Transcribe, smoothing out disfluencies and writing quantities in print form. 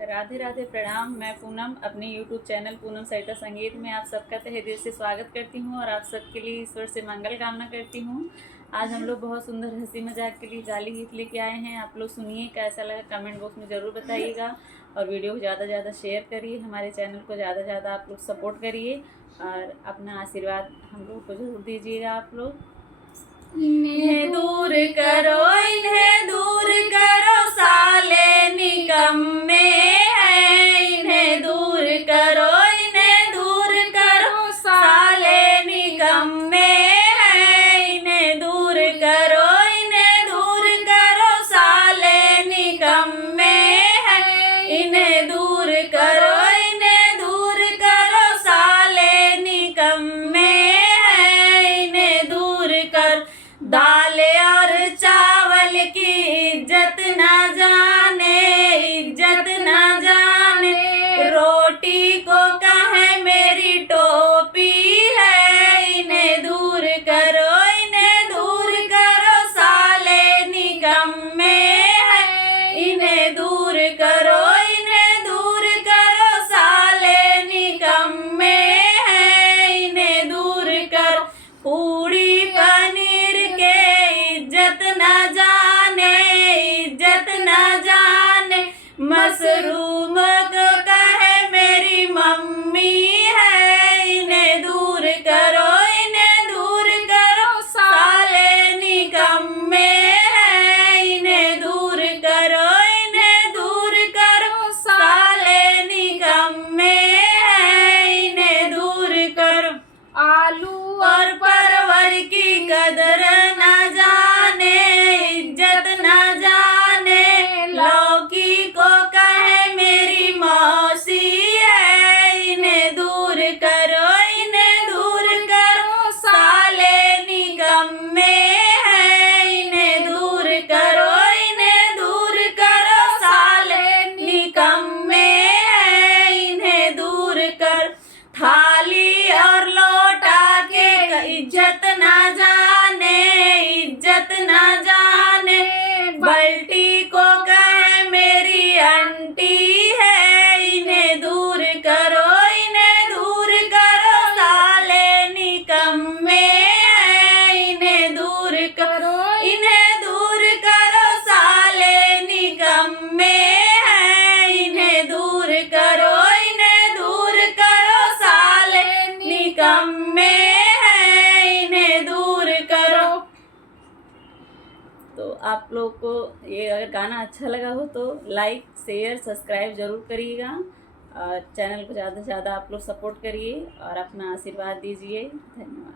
राधे राधे, प्रणाम। मैं पूनम अपने YouTube चैनल पूनम सरिता संगीत में आप सबका तहे दिल से स्वागत करती हूँ और आप सबके लिए ईश्वर से मंगल कामना करती हूँ। आज हम लोग बहुत सुंदर हंसी मजाक के लिए गाली गीत लेके आए हैं। आप लोग सुनिए, कैसा लगा कमेंट बॉक्स में ज़रूर बताइएगा और वीडियो को ज़्यादा से ज़्यादा शेयर करिए। हमारे चैनल को ज़्यादा से ज़्यादा आप लोग सपोर्ट करिए और अपना आशीर्वाद हम लोग को जरूर दीजिएगा। आप लोग इन्हें दूर करो, इन्हें दूर करो, साले निकम्मे हैं। इन्हें दूर करो, इन्हें दूर करो, साले निकम्मे हैं। इन्हें दूर करो, इन्हें दूर करो, साले निकम्मे हैं। इन्हें दूर करो, इन्हें दूर करो, साले निकम्मे हैं। इन्हें दूर कर दाल और चावल की इज्जत ना जाने, इज्जत ना जाने। रोटी को कहे मेरी टोपी है। इन्हें दूर करो, इन्हें दूर करो, साले निकम्मे हैं। इन्हें दूर करो, इन्हें दूर करो, साले निकम्मे हैं। इन्हें दूर करो, पूरी पनीर के इज्जत ना जाने, इज्जत ना जाने। मशरूम को कहे मेरी मम्मी है। इन्हें दूर करो, इन्हें दूर करो, साले निकम्मे हैं। इन्हें दूर करो, इन्हें दूर करो, साले निकम्मे हैं। इन्हें दूर करो, आलू और परवर की कदर ना जाने, इज्जत ना जाने। लौकी को कहे मेरी मौसी है। इन्हें दूर करो, इन्हें दूर करो, साले निकम्मे हैं। इन्हें दूर करो, इन्हें दूर करो, साले निकम्मे हैं। इन्हें दूर कर थाली और लोटा के इज्जत ना जाने, इज्जत ना जाने। बल्टी को कहे मेरी आंटी है। इन्हें दूर करो, इन्हें दूर करो, साले निकम्मे हैं। इन्हें दूर करो, इन्हें दूर करो, साले निकम्मे हैं। इन्हें दूर करो, इन्हें दूर करो, साले निकम्मे हैं। इन्हें दूर करो। तो आप लोग को ये अगर गाना अच्छा लगा हो तो लाइक शेयर सब्सक्राइब ज़रूर करिएगा और चैनल को ज़्यादा से ज़्यादा आप लोग सपोर्ट करिए और अपना आशीर्वाद दीजिए। धन्यवाद।